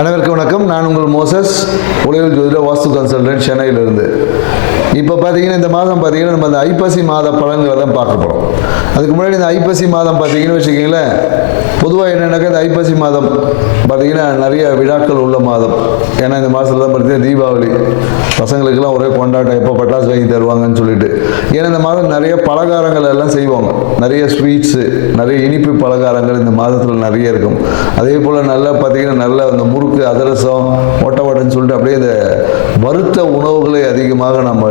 அனைவருக்கும் வணக்கம். நான் உங்கள் மோசஸ். உலகில் ஜோதிட வாஸ்து கன்சல்டன்ட் சென்னையிலிருந்து. இப்போ பார்த்தீங்கன்னா இந்த மாதம் பார்த்தீங்கன்னா நம்ம அந்த ஐப்பசி மாத பலன்களை தான் பார்க்க போகிறோம் அதுக்கு முன்னாடி இந்த ஐப்பசி மாதம் பார்த்தீங்கன்னு வச்சுக்கிங்களேன் பொதுவாக என்னென்னாக்கா இந்த ஐப்பசி மாதம் பார்த்தீங்கன்னா நிறைய விழாக்கள் உள்ள மாதம். ஏன்னா இந்த மாதத்தில் தான் பார்த்தீங்கன்னா தீபாவளி பசங்களுக்கெல்லாம் ஒரே கொண்டாட்டம் எப்போ பட்டாசு வாங்கி தருவாங்கன்னு சொல்லிட்டு. ஏன்னா இந்த மாதம் நிறைய பலகாரங்கள் எல்லாம் செய்வாங்க. நிறைய ஸ்வீட்ஸு நிறைய இனிப்பு பலகாரங்கள் இந்த மாதத்தில் நிறைய இருக்கும். அதே போல் நல்லா பார்த்தீங்கன்னா நல்ல அந்த முறுக்கு அதிரசம் ஒட்ட வடைன்னு சொல்லிட்டு அப்படியே இந்த வறுத்த உணவுகளை அதிகமாக நம்ம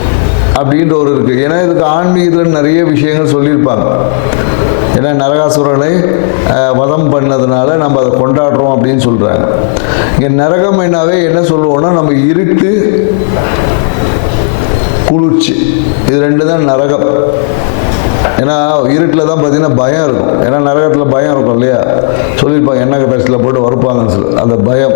அப்படின்ற ஒரு இருக்குது ஏன்னா இதுக்கு ஆன்மீகத்தில் நிறைய விஷயங்கள் சொல்லியிருப்பாங்க. ஏன்னா நரகாசுரனை வதம் பண்ணதுனால நம்ம அதை கொண்டாடுறோம் அப்படின்னு சொல்கிறாங்க இங்கே நரகம் என்னாவே என்ன சொல்லுவோம்னா நம்ம இருட்டு குளிர்ச்சி. இது ரெண்டு தான் நரகம். ஏன்னா இருட்டில் தான் பார்த்தீங்கன்னா பயம் இருக்கும். ஏன்னா நரகத்தில் பயம் இருக்கும் இல்லையா? சொல்லியிருப்பாங்க என்ன கட்டத்தில் போட்டு வறுப்பாங்கன்னு சொல்லி. அந்த பயம்.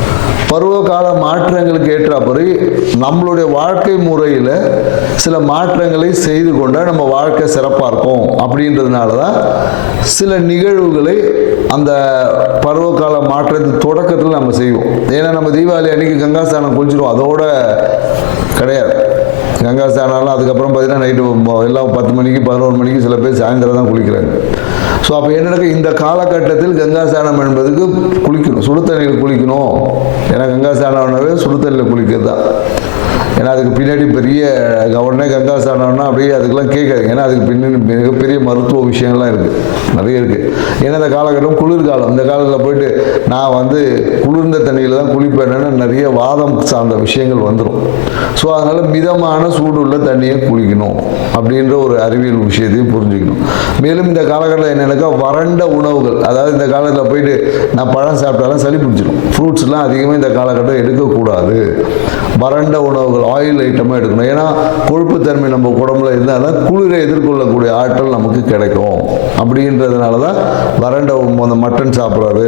பருவகால மாற்றங்களுக்கு ஏற்றாப்படி நம்மளுடைய வாழ்க்கை முறையில் சில மாற்றங்களை செய்து கொண்டால் நம்ம வாழ்க்கை சிறப்பாக இருக்கும் அப்படின்றதுனால தான் சில நிகழ்வுகளை அந்த பருவகால மாற்றத்தின் தொடக்கத்தில் நம்ம செய்வோம். ஏன்னா நம்ம தீபாவளி அன்னைக்கு கங்காஸ்தானம் குளிச்சிடுவோம் அதோட கிடையாது. கங்கா ஸ்நானம்லாம் அதுக்கப்புறம் பார்த்தீங்கன்னா நைட்டு எல்லாம் பத்து மணிக்கு பதினோரு மணிக்கு சில பேர் சாயந்தரம் தான் குளிக்கிறாங்க. ஸோ அப்போ என்ன நடக்கும்? இந்த காலகட்டத்தில் கங்கா ஸ்நானம் என்பதுக்கு குளிக்கணும். சுடு தண்ணியில் குளிக்கணும். ஏன்னா கங்கா ஸ்நானம்னாவே சுடுத்தண்ணியில் குளிக்கிறது தான். ஏன்னா அதுக்கு பின்னாடி பெரிய கவர்னே கங்கா ஸ்நானம்னா அப்படியே அதுக்கெல்லாம் கேட்காது ஏன்னா அதுக்கு பின்னாடி மிகப்பெரிய மருத்துவ விஷயங்கள்லாம் இருக்குது நிறைய இருக்குது ஏன்னா இந்த காலகட்டம் குளிர்காலம். இந்த காலத்தில் போயிட்டு நான் வந்து குளிர்ந்த தண்ணியில் தான் குளிப்பேன்னு நிறைய வாதம் சார்ந்த விஷயங்கள் வந்துடும் ஸோ அதனால் மிதமான சூடுள்ள தண்ணியை குளிக்கணும் அப்படின்ற ஒரு அறிவியல் விஷயத்தையும் புரிஞ்சுக்கணும். மேலும் இந்த காலகட்டத்தில் என்னென்னாக்கா வறண்ட உணவுகள். அதாவது இந்த காலத்தில் போயிட்டு நான் பழம் சாப்பிட்டாலும் சளி பிடிச்சிடும் ஃப்ரூட்ஸ்லாம் அதிகமாக இந்த காலகட்டம் எடுக்கக்கூடாது. வறண்ட உணவுகள் ஆயில் ஐட்டமாக எடுக்கணும். ஏன்னா கொழுப்புத்தன்மை நம்ம உடம்புல இருந்தால் தான் குளிரை எதிர்கொள்ளக்கூடிய ஆற்றல் நமக்கு கிடைக்கும். அப்படின்றதுனால தான் வறண்ட அந்த மட்டன் சாப்பிட்றது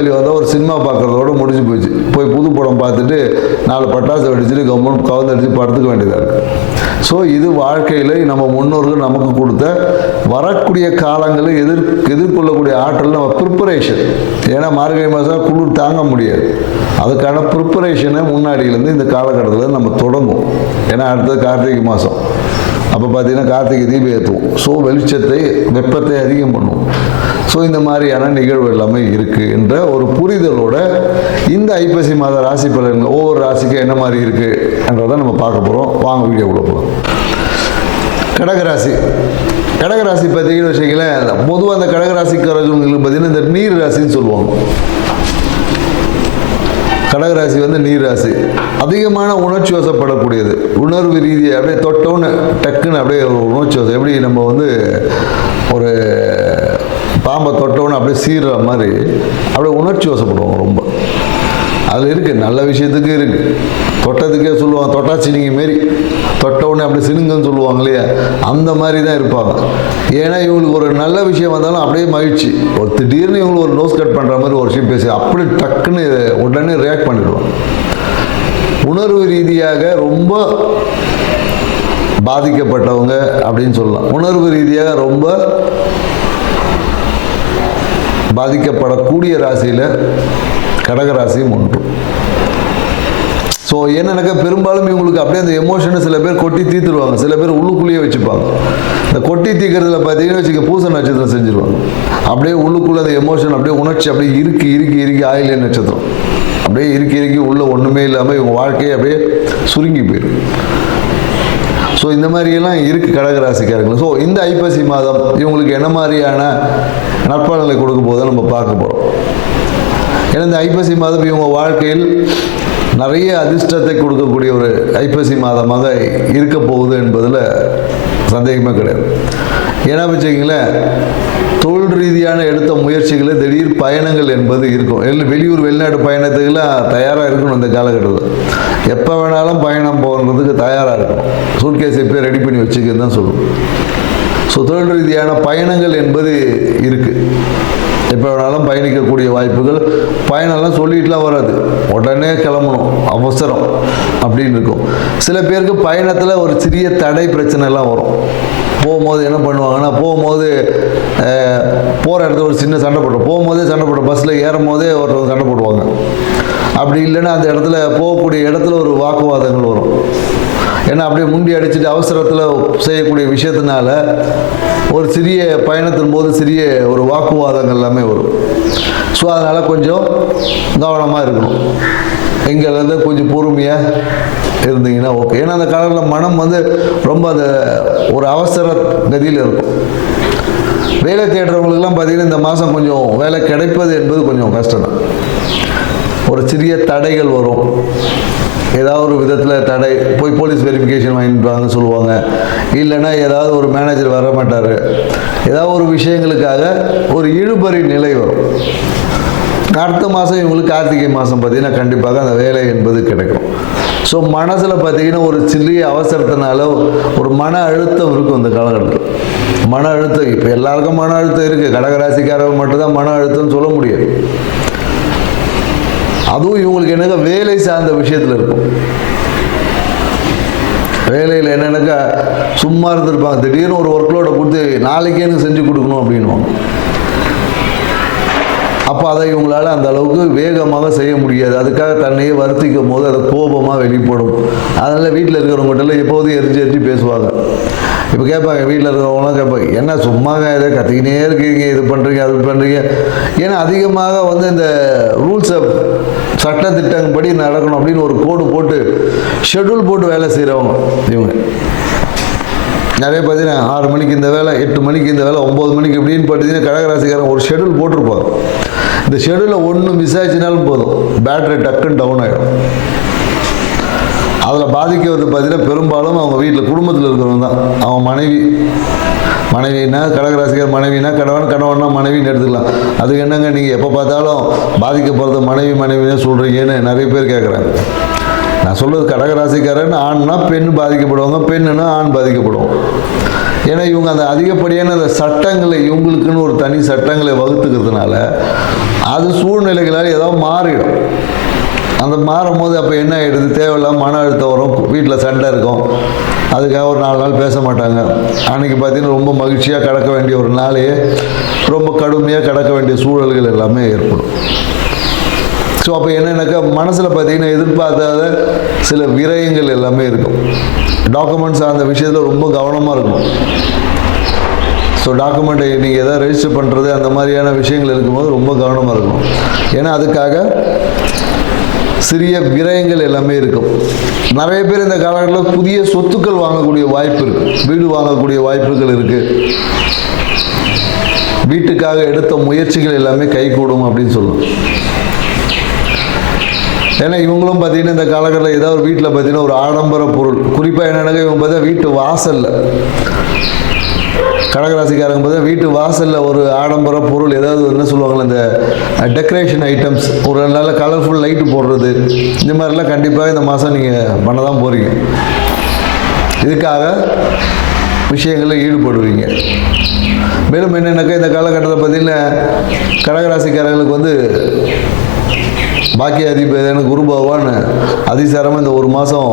வந்தால் ஒரு சினிமா பார்க்குறதோட முடிஞ்சு போச்சு. போய் புது படம் பார்த்துட்டு நாலு பட்டாசு வெடிச்சுட்டு கம்மன் கவர்ந்தடிச்சு படுத்துக்க வேண்டியதாக இருக்குது ஸோ இது வாழ்க்கையில் நம்ம முன்னோர்கள் நமக்கு கொடுத்த வரக்கூடிய காலங்களை எதிர் எதிர்கொள்ளக்கூடிய ஆற்றல் நம்ம ப்ரிப்பரேஷன் ஏன்னா மார்கழி மாதம் குளிர் தாங்க முடியாது. அதுக்கான ப்ரிப்பரேஷனை முன்னாடியிலேருந்து இந்த காலகட்டத்தில் நம்ம தொடங்கும். ஏன்னா அடுத்தது கார்த்திகை மாதம் அப்போ பார்த்தீங்கன்னா கார்த்திகை தீபம் ஏற்றுவோம் ஸோ வெளிச்சத்தை வெப்பத்தை அதிகம் பண்ணுவோம் ஸோ இந்த மாதிரியான நிகழ்வு எல்லாமே இருக்குது என்ற ஒரு புரிதலோட இந்த ஐப்பசி மாத ராசி பலன்கள் ஒவ்வொரு ராசிக்கும் என்ன மாதிரி இருக்குது என்றதை நம்ம பார்க்க போகிறோம் வாங்க வீடியோக்குள்ள போகலாம் கடகராசி. கடகராசி பார்த்தீங்கன்னு வச்சுக்கல பொதுவாக அந்த கடகராசிக்காரர்களுக்கு பார்த்தீங்கன்னா இந்த நீர் ராசின்னு சொல்லுவாங்க. கடகராசி வந்து நீர் ராசி அதிகமான உணர்ச்சி வசப்படக்கூடியது. உணர்வு ரீதியாக அப்படியே தொட்டோன்னு டக்குன்னு அப்படியே உணர்ச்சி வசம் எப்படி நம்ம வந்து ஒரு பாம்பை தொட்டோன்னு அப்படியே சீர்ற மாதிரி அப்படியே உணர்ச்சி வசப்படுவோம் ரொம்ப. அதில் இருக்குது நல்ல விஷயத்துக்கு இருக்குது தொட்டதுக்கே சொல்லுவாங்க தொட்டாச்சினிங்க மாரி. தொட்ட உடனே அப்படி சினுங்கன்னு சொல்லுவாங்க இல்லையா? அந்த மாதிரி தான் இருப்பாங்க. ஏன்னா இவங்களுக்கு ஒரு நல்ல விஷயம் வந்தாலும் அப்படியே மகிழ்ச்சி. ஒரு திடீர்னு இவங்களுக்கு ஒரு நோஸ் கட் பண்ணுற மாதிரி ஒரு விஷயம் பேசி அப்படி டக்குன்னு உடனே ரியாக்ட் பண்ணிடுவாங்க. உணர்வு ரீதியாக ரொம்ப பாதிக்கப்பட்டவங்க அப்படின்னு சொல்லலாம். உணர்வு ரீதியாக ரொம்ப பாதிக்கப்படக்கூடிய ராசியில் கடகராசியும் ஒன்று ஸோ என்னென்னாக்கா பெரும்பாலும் இவங்களுக்கு அப்படியே அந்த எமோஷனை சில பேர் கொட்டி தீர்த்துருவாங்க. சில பேர் உள்ளுக்குள்ளேயே வச்சுப்பாங்க. இந்த கொட்டி தீக்கிறதுல பார்த்தீங்கன்னா வச்சுக்க பூச நட்சத்திரம் செஞ்சுருவாங்க. அப்படியே உள்ளுக்குள்ளே அந்த எமோஷன் அப்படியே உணர்ச்சி அப்படியே இறுக்கி இறுக்கி இறுக்கி ஆயிலே நட்சத்திரம். அப்படியே இறுக்கி இறுக்கி உள்ள ஒன்றுமே இல்லாமல் இவங்க வாழ்க்கையை அப்படியே சுருங்கி போயிடும். ஸோ இந்த மாதிரியெல்லாம் இருக்குது கடகராசிக்காரர்கள் ஸோ இந்த ஐப்பசி மாதம் இவங்களுக்கு என்ன மாதிரியான நற்பலன்களை கொடுக்க போதை நம்ம பார்க்க போகிறோம் ஏன்னா இந்த ஐப்பசி மாதம் இவங்க வாழ்க்கையில் நிறைய அதிர்ஷ்டத்தை கொடுக்கக்கூடிய ஒரு ஐப்பசி மாதமாக இருக்க போகுது என்பதில் சந்தேகமே கிடையாது. ஏன்னா வச்சுக்கிங்களேன் தொழில் ரீதியான எடுத்த முயற்சிகளை திடீர் பயணங்கள் என்பது இருக்கும். எல் வெளியூர் வெளிநாட்டு பயணத்துக்கெல்லாம் தயாராக இருக்கணும் இந்த காலகட்டத்தில். எப்போ வேணாலும் பயணம் போகிறதுக்கு தயாராக இருக்கும் சூட்கேஸ் எப்போ ரெடி பண்ணி வச்சுக்கன்னு தான் சொல்லுவோம் ஸோ தொழில் ரீதியான பயணங்கள் என்பது இருக்குது எப்போ வேணாலும் பயணிக்கக்கூடிய வாய்ப்புகள் பயணம்லாம் சொல்லிட்டுலாம் வராது. உடனே கிளம்பணும். அவசரம். அப்படின்னு இருக்கும். சில பேருக்கு பயணத்தில் ஒரு சிறிய தடை பிரச்சனைலாம் வரும். போகும்போது என்ன பண்ணுவாங்கன்னா போகும்போது போகிற இடத்துல ஒரு சின்ன சண்டை போட்டோம் போகும்போதே சண்டை போட்டோம் பஸ்ஸில் ஏறும் போதே ஒருத்தவங்க சண்டை போடுவாங்க அப்படி இல்லைன்னா அந்த இடத்துல போகக்கூடிய இடத்துல ஒரு வாக்குவாதங்கள் வரும். ஏன்னா அப்படியே முண்டி அடிச்சுட்டு அவசரத்தில் செய்யக்கூடிய விஷயத்தினால ஒரு சிறிய பயணத்தின் போது சிறிய ஒரு வாக்குவாதங்கள் எல்லாமே வரும். ஸோ அதனால் கொஞ்சம் கவனமாக இருக்கணும். எங்கேருந்து கொஞ்சம் பொறுமையாக இருந்தீங்கன்னா ஓகே ஏன்னா அந்த காலத்தில் மனம் வந்து ரொம்ப அந்த ஒரு அவசர கதியில் இருக்கும். வேலை தேடுறவங்களுக்குலாம் பார்த்தீங்கன்னா இந்த மாதம் கொஞ்சம் வேலை கிடைப்பது என்பது கொஞ்சம் கஷ்டம் தான் ஒரு சிறிய தடைகள் வரும். ஏதாவது ஒரு விதத்தில் தடை போய் போலீஸ் வெரிஃபிகேஷன் வாங்கிப்பாங்க சொல்லுவாங்க. இல்லைன்னா ஏதாவது ஒரு மேனேஜர் வர மாட்டார் ஏதாவது ஒரு விஷயங்களுக்காக ஒரு இழுபறி நிலை வரும். அடுத்த மாதம் இவங்களுக்கு கார்த்திகை மாதம் பார்த்தீங்கன்னா கண்டிப்பாக அந்த வேலை என்பது கிடைக்கும். ஸோ மனசில் பார்த்தீங்கன்னா ஒரு சிறிய அவசரத்தினால ஒரு மன அழுத்தம் இருக்கும் இந்த காலகட்டத்தில். மன அழுத்தம் இப்போ எல்லாருக்கும் மன அழுத்தம் இருக்குது கடகராசிக்காரர்கள் மட்டும்தான் மன அழுத்தம்னு சொல்ல முடியாது. அதுவும் இவங்களுக்கு என்னங்க வேலை சார்ந்த விஷயத்தில் இருக்கும். வேலையில் என்னென்னாக்கா சும்மா இருந்திருப்பாங்க. திடீர்னு ஒரு ஒர்க் லோடை கொடுத்து நாளைக்கே எனக்கு செஞ்சு கொடுக்கணும் அப்படின்வாங்க அப்போ அதை இவங்களால் அந்த அளவுக்கு வேகமாக செய்ய முடியாது. அதுக்காக தன்னையே வருத்திக்கும் போது அது கோபமாக வெளிப்படும். அதனால் வீட்டில் இருக்கிறவங்ககிட்ட எப்போதும் எரிஞ்சு எரிஞ்சு பேசுவாங்க. இப்போ கேட்பாங்க வீட்டில் இருக்கிறவங்களாம் கேட்பாங்க என்ன சும்மாங்க இதை கத்திக்கினே இருக்கீங்க இது பண்ணுறீங்க அது பண்ணுறீங்க ஏன்னா அதிகமாக வந்து இந்த ரூல்ஸை சட்ட திட்டங்கப்படி நடக்கணும் அப்படின்னு ஒரு கோடு போட்டு ஷெட்யூல் போட்டு வேலை செய்கிறவங்க இவங்க. நிறைய பார்த்தீங்கன்னா ஆறு மணிக்கு இந்த வேலை எட்டு மணிக்கு இந்த வேலை ஒம்பது மணிக்கு இப்படின்னு பார்த்தீங்கன்னா கடகராசிக்காரன் ஒரு ஷெட்யூல் போட்டிருப்பாங்க. இந்த ஷெடியூலில் ஒன்று மிஸ் ஆச்சுனாலும் போதும். பேட்டரி டக்குன்னு டவுன் ஆகிடும் அதில் பாதிக்கிறது பார்த்தீங்கன்னா பெரும்பாலும் அவங்க வீட்டில் குடும்பத்தில் இருக்கிறவங்க தான். அவன் மனைவி மனைவினா கடகராசிக்கார் மனைவினா கணவன் கணவன்னா மனைவின்னு எடுத்துக்கலாம். அதுக்கு என்னங்க நீங்கள் எப்போ பார்த்தாலும் பாதிக்க போகிறது மனைவி மனைவினே சொல்கிறீங்கன்னு நிறைய பேர் கேட்குறாங்க நான் சொல்கிறது கடகராசிக்காரன் ஆண்னா பெண் பாதிக்கப்படுவாங்க பெண்ணுனா ஆண் பாதிக்கப்படுவோம். ஏன்னா இவங்க அந்த அதிகப்படியான அந்த சட்டங்களை இவங்களுக்குன்னு ஒரு தனி சட்டங்களை வகுத்துக்கிறதுனால அது சூழ்நிலைகளால் ஏதாவது மாறிடும். அந்த மாறும்போது அப்போ என்ன ஆகிடுது தேவையில்லாம மன அழுத்தம் வரும் வீட்டில் சண்டை இருக்கும். அதுக்காக ஒரு நாலு நாள் பேச மாட்டாங்க. அன்றைக்கி பார்த்தீங்கன்னா ரொம்ப மகிழ்ச்சியாக கடக்க வேண்டிய ஒரு நாளையே ரொம்ப கடுமையாக கடக்க வேண்டிய சூழல்கள் எல்லாமே ஏற்படும். ஸோ அப்போ என்னென்னாக்கா மனசில் பார்த்தீங்கன்னா எதிர்பார்க்காத சில விரயங்கள் எல்லாமே இருக்கும். டாக்குமெண்ட்ஸ் அந்த விஷயத்தில் ரொம்ப கவனமாக இருக்கும் ஸோ டாக்குமெண்ட்டை நீங்கள் எதாவது ரெஜிஸ்டர் பண்ணுறது அந்த மாதிரியான விஷயங்கள் இருக்கும்போது ரொம்ப கவனமாக இருக்கும் ஏன்னா அதுக்காக சிறிய விரயங்கள் எல்லாமே இருக்கும். நிறைய பேர் இந்த காலகட்டத்தில் புதிய சொத்துக்கள் வாங்கக்கூடிய வாய்ப்பு இருக்குது வீடு வாங்கக்கூடிய வாய்ப்புகள் இருக்குது வீட்டுக்காக எடுத்த முயற்சிகள் எல்லாமே கைகூடும் அப்படின்னு சொல்லுவோம். ஏன்னா இவங்களும் பார்த்தீங்கன்னா இந்த காலகட்டத்தில் ஏதாவது ஒரு வீட்டில் பார்த்தீங்கன்னா ஒரு ஆடம்பர பொருள். குறிப்பாக என்னென்னாக்கா இவங்க பார்த்தா வீட்டு வாசலில். கடகராசிக்காரங்க பார்த்தா வீட்டு வாசலில் ஒரு ஆடம்பர பொருள் ஏதாவது என்ன சொல்லுவாங்களே இந்த டெக்கரேஷன் ஐட்டம்ஸ் ஒரு நல்ல கலர்ஃபுல் லைட்டு போடுறது இந்த மாதிரிலாம் கண்டிப்பாக இந்த மாதம் நீங்கள் பண்ண தான் போகிறீங்க இதுக்காக விஷயங்களில் ஈடுபடுவீங்க. மேலும் என்னென்னாக்கா இந்த காலகட்டத்தை பார்த்தீங்கன்னா கடகராசிக்காரங்களுக்கு வந்து பாக்கிய அதிபதியான குரு பகவான் அதிசாரமாக இந்த ஒரு மாதம்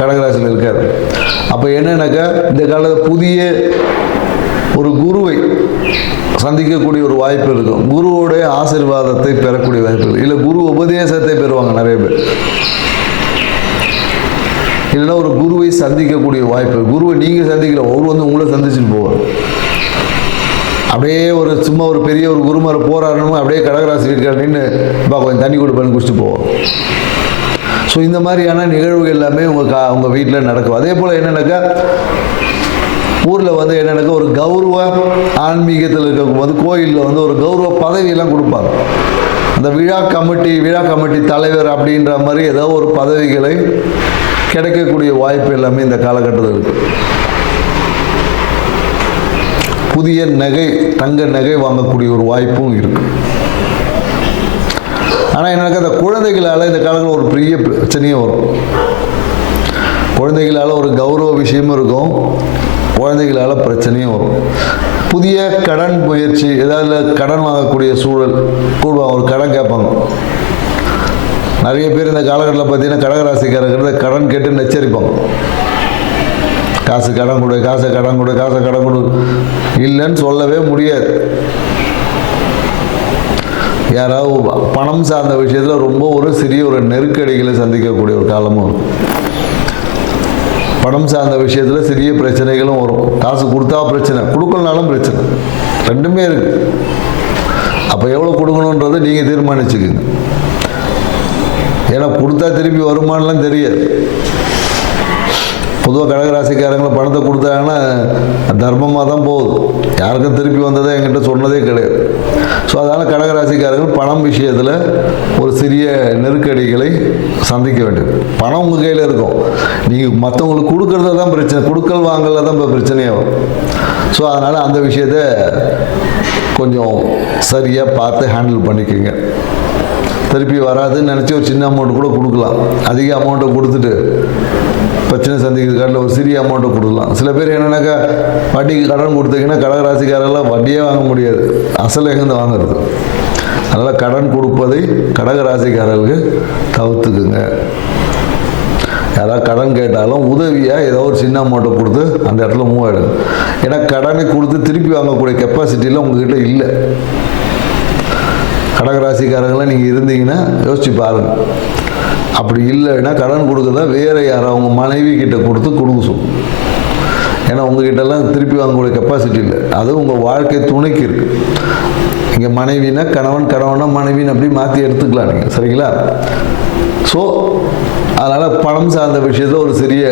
கடகராசியில் இருக்கார். அப்போ என்னன்னாக்கா இந்த காலத்தில் புதிய குருவை சந்திக்கக்கூடிய ஒரு வாய்ப்பு இருக்கும். குருவோடைய ஆசீர்வாதத்தை பெறக்கூடிய வாய்ப்பு இருக்கும். இல்லை குரு உபதேசத்தை பெறுவாங்க நிறைய பேர். இல்லைன்னா ஒரு குருவை சந்திக்கக்கூடிய வாய்ப்பு. குருவை நீங்கள் சந்திக்கல அவர் வந்து உங்களை சந்திச்சுட்டு போவார். அப்படியே ஒரு சும்மா ஒரு பெரிய ஒரு குருமார் போராடணும் அப்படியே கடகராசி வீட்டுக்கார நின்று பா கொஞ்சம் தண்ணி கொடுப்பேன்னு குடிச்சிட்டு போவோம் ஸோ இந்த மாதிரியான நிகழ்வுகள் எல்லாமே உங்கள் கா உங்கள் வீட்டில் நடக்கும். அதே போல் என்னென்னாக்கா ஊரில் வந்து என்னென்னாக்கா ஒரு கௌரவ ஆன்மீகத்தில் இருக்கும்போது கோயிலில் வந்து ஒரு கௌரவ பதவியெல்லாம் கொடுப்பாங்க. அந்த விழா கமிட்டி விழா கமிட்டி தலைவர் அப்படின்ற மாதிரி ஏதோ ஒரு பதவிகளை கிடைக்கக்கூடிய வாய்ப்பு எல்லாமே இந்த காலகட்டத்தில் இருக்குது புதிய நகை தங்க நகை வாங்கக்கூடிய ஒரு வாய்ப்பும் இருக்கு. ஆனால் எனக்கு அந்த குழந்தைகளால் இந்த காலத்தில் ஒரு பெரிய பிரச்சனையும் வரும். குழந்தைகளால் ஒரு கௌரவ விஷயமும் இருக்கும். குழந்தைகளால் பிரச்சனையும் வரும். புதிய கடன் முயற்சி ஏதாவது கடன் வாங்கக்கூடிய சூழல் கூடுவாங்க ஒரு கடன் கேட்பாங்க. நிறைய பேர் இந்த காலகட்டத்தில் பார்த்தீங்கன்னா கடகராசிக்காரங்கிறத கடன் கேட்டு நெச்சரிப்பாங்க. காசு கடன் கொடு காசை கடன் கொடு காசை கடன் கொடு. இல்லைன்னு சொல்லவே முடியாது. யாராவது பணம் சார்ந்த விஷயத்தில் ரொம்ப ஒரு சிறிய ஒரு நெருக்கடிகளை சந்திக்கக்கூடிய ஒரு காலமும் இருக்கும் பணம் சார்ந்த விஷயத்தில் சிறிய பிரச்சனைகளும் வரும். காசு கொடுத்தா பிரச்சனை கொடுக்கலனாலும் பிரச்சனை. ரெண்டுமே இருக்குது அப்போ எவ்வளோ கொடுக்கணுன்றதை நீங்கள் தீர்மானிச்சுக்குங்க. ஏன்னா கொடுத்தா திருப்பி வருமானலாம் தெரியாது. பொதுவாக கடகராசிக்காரங்களை பணத்தை கொடுத்தாங்கன்னா தர்மமாக தான் போகுது. யாருக்கும் திருப்பி வந்ததே என்கிட்ட சொன்னதே கிடையாது. ஸோ அதனால் கடகராசிக்காரர்கள் பணம் விஷயத்தில் ஒரு சிறிய நெருக்கடிகளை சந்திக்க வேண்டும். பணம் உங்கள் கையில் இருக்கும். நீங்கள் மற்றவங்களுக்கு கொடுக்கறத தான் பிரச்சனை. கொடுக்கல் வாங்கல தான் இப்போ பிரச்சனையாகும் ஸோ அதனால் அந்த விஷயத்தை கொஞ்சம் சரியாக பார்த்து ஹேண்டில் பண்ணிக்கோங்க. திருப்பி வராதுன்னு நினச்சி ஒரு சின்ன அமௌண்ட் கூட கொடுக்கலாம். அதிக அமௌண்ட்டை கொடுத்துட்டு பிரச்சனை சந்திக்கிறது காட்டில் ஒரு சிறிய அமௌண்ட்டை கொடுக்கலாம். சில பேர் என்னென்னாக்கா வட்டிக்கு கடன் கொடுத்தீங்கன்னா கடகராசிக்காரெல்லாம் வட்டியே வாங்க முடியாது. அசல் எங்கேருந்து வாங்குறது. அதனால் கடன் கொடுப்பதை கடகராசிக்காரர்களுக்கு தவிர்த்துக்குங்க. யாராவது கடன் கேட்டாலும் உதவியாக ஏதோ ஒரு சின்ன அமௌண்ட்டை கொடுத்து அந்த இடத்துல மூவ் ஆகிடும் ஏன்னா கடனை கொடுத்து திருப்பி வாங்கக்கூடிய கெப்பாசிட்டியில் உங்ககிட்ட இல்லை. கடகராசிக்காரங்களாம் நீங்கள் இருந்தீங்கன்னா யோசிச்சு பாருங்கள் அப்படி இல்லைன்னா கடன் கொடுக்கறதா வேறு யாரும் அவங்க மனைவி கிட்ட கொடுத்து கொடுக்க சொல்லும் ஏன்னா உங்ககிட்டலாம் திருப்பி வாங்கக்கூடிய கெப்பாசிட்டி இல்லை. அது உங்கள் வாழ்க்கை துணைக்கு இருக்குது இங்கே மனைவினா கணவன் கணவனா மனைவின்னு அப்படி மாற்றி எடுத்துக்கலாம் நீங்கள் சரிங்களா? ஸோ அதனால் பணம் சார்ந்த விஷயத்தில் ஒரு சிறிய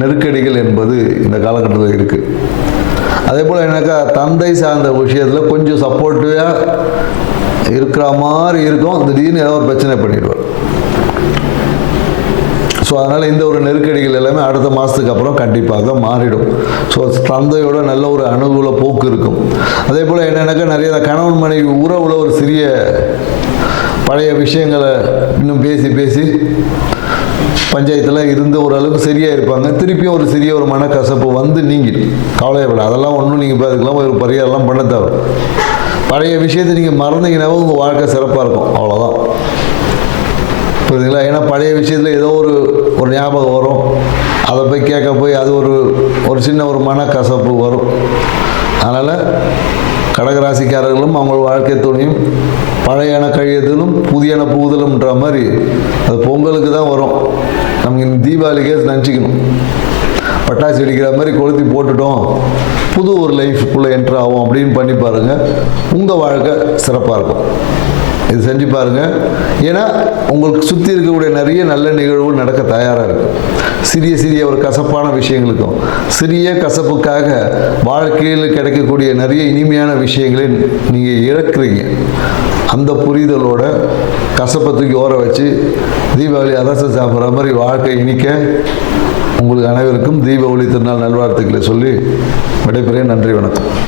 நெருக்கடிகள் என்பது இந்த காலகட்டத்தில் இருக்குது அதே போல் என்னக்கா தந்தை சார்ந்த விஷயத்தில் கொஞ்சம் சப்போர்ட்டிவாக இருக்கிற மாதிரி இருக்கும். திடீர்னு ஏதோ ஒரு பிரச்சனை பண்ணிடுவார். ஸோ அதனால் இந்த ஒரு நெருக்கடிகள் எல்லாமே அடுத்த மாதத்துக்கு அப்புறம் கண்டிப்பாக மாறிடும். ஸோ தந்தையோட நல்ல ஒரு அனுகூல போக்கு இருக்கும். அதே போல் என்னென்னாக்கா நிறைய கணவன் மனைவி உறவுல ஒரு சிறிய பழைய விஷயங்களை இன்னும் பேசி பேசி பஞ்சாயத்தில் இருந்து ஓரளவுக்கு சரியாக இருப்பாங்க. திருப்பியும் ஒரு சிறிய ஒரு மனக்கசப்பு வந்து நீங்கிடும். கவலையப்பட அதெல்லாம் ஒன்றும் நீங்கள் இப்போ அதுக்கெல்லாம் ஒரு பரிகாரம்லாம் பண்ண தேவை பழைய விஷயத்தை நீங்கள் மறந்தீங்கன்னாவும் உங்கள் வாழ்க்கை சிறப்பாக இருக்கும். அவ்வளோதான் புரியுதுங்களா? ஏன்னா பழைய விஷயத்தில் ஏதோ ஒரு ஒரு ஞாபகம் வரும். அதை போய் கேட்க போய் அது ஒரு ஒரு சின்ன ஒரு மனக்கசப்பு வரும். அதனால் கடகராசிக்காரர்களும் அவங்க வாழ்க்கை துணையும் பழையன கழியதிலும் புதியன புகுதலும்ன்ற மாதிரி அது பொங்கலுக்கு தான் வரும். நமக்கு இந்த தீபாவளிக்கே நினச்சிக்கணும் பட்டாசு வெடிக்கிற மாதிரி கொளுத்தி போட்டுட்டோம். புது ஒரு லைஃபுக்குள்ளே என்ட்ரு ஆகும் அப்படின்னு பண்ணி பாருங்கள் உங்கள் வாழ்க்கை சிறப்பாக இருக்கும். இது செஞ்சு பாருங்க. ஏன்னா உங்களுக்கு சுற்றி இருக்கக்கூடிய நிறைய நல்ல நிகழ்வுகள் நடக்க தயாராக இருக்கும் சிறிய சிறிய ஒரு கசப்பான விஷயங்களுக்கும் சிறிய கசப்புக்காக வாழ்க்கையில் கிடைக்கக்கூடிய நிறைய இனிமையான விஷயங்களை நீங்கள் இழக்கிறீங்க. அந்த புரிதலோட கசப்பை தூக்கி ஓர வச்சு தீபாவளி அரசு சாப்பிட்ற மாதிரி வாழ்க்கை இனிக்க உங்களுக்கு அனைவருக்கும் தீப ஒளி திருநாள் நல்வாழ்த்துக்களை சொல்லி விடைபெறேன். நன்றி வணக்கம்.